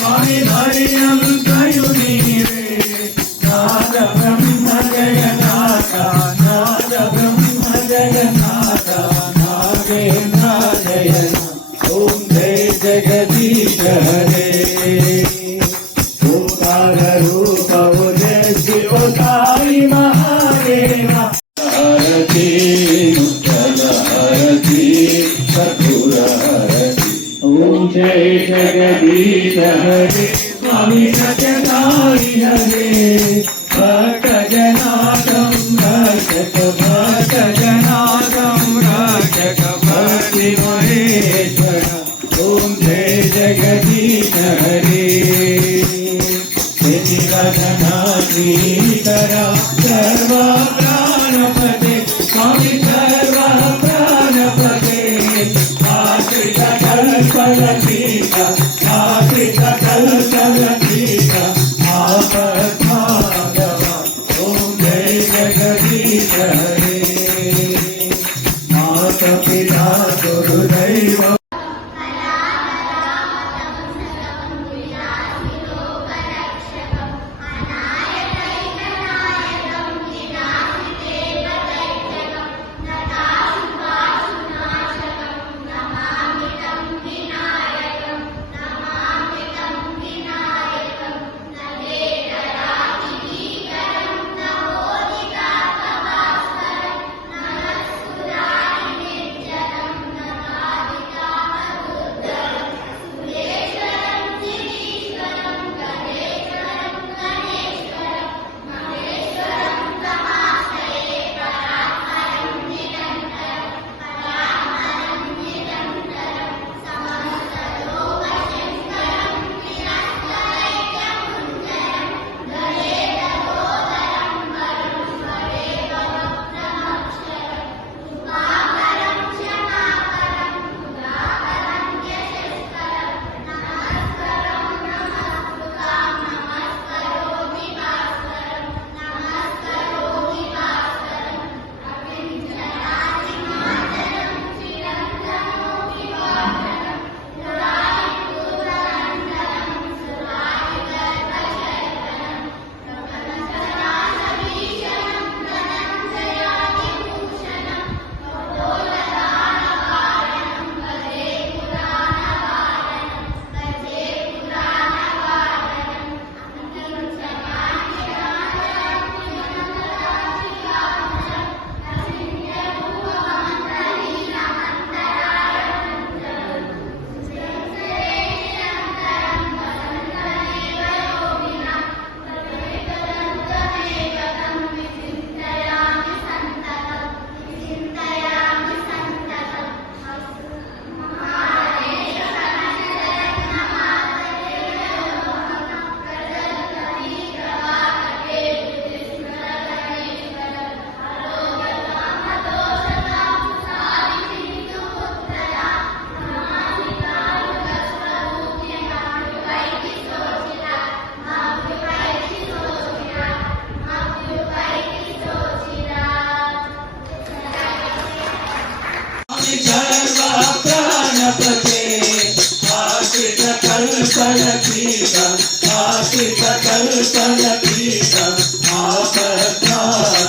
स्वामी हरियम कयुनी रे नाद ब्रह्म जगन्नाथा नाद ब्रह्म जगन्नाथा नागेन्द्र जयन ओम जय जगदीश हरे ओंकार रूप जय शिव साई महादेव हरति मुक्तल हरति सद्गुर हरति ओम जय जगदीश हरे स्वामी सत्यनारायण हरे भक्त जनार्दन रक्षक भक्त जनार्दन रक्षक भक्ति महेश्वर ओम जय जगदीश हरे श्रीधरा सर्व प्राणपते स्वामी सर्व प्राणपते आश्रित कल्पलतीका आश्रित कल्पलतीका आपद्भागव ओम जय जगदीश हरे माता पिता गुरुदैव आश्रित कल्पलतीका आश्रित कल्पलतीका आपद्भागव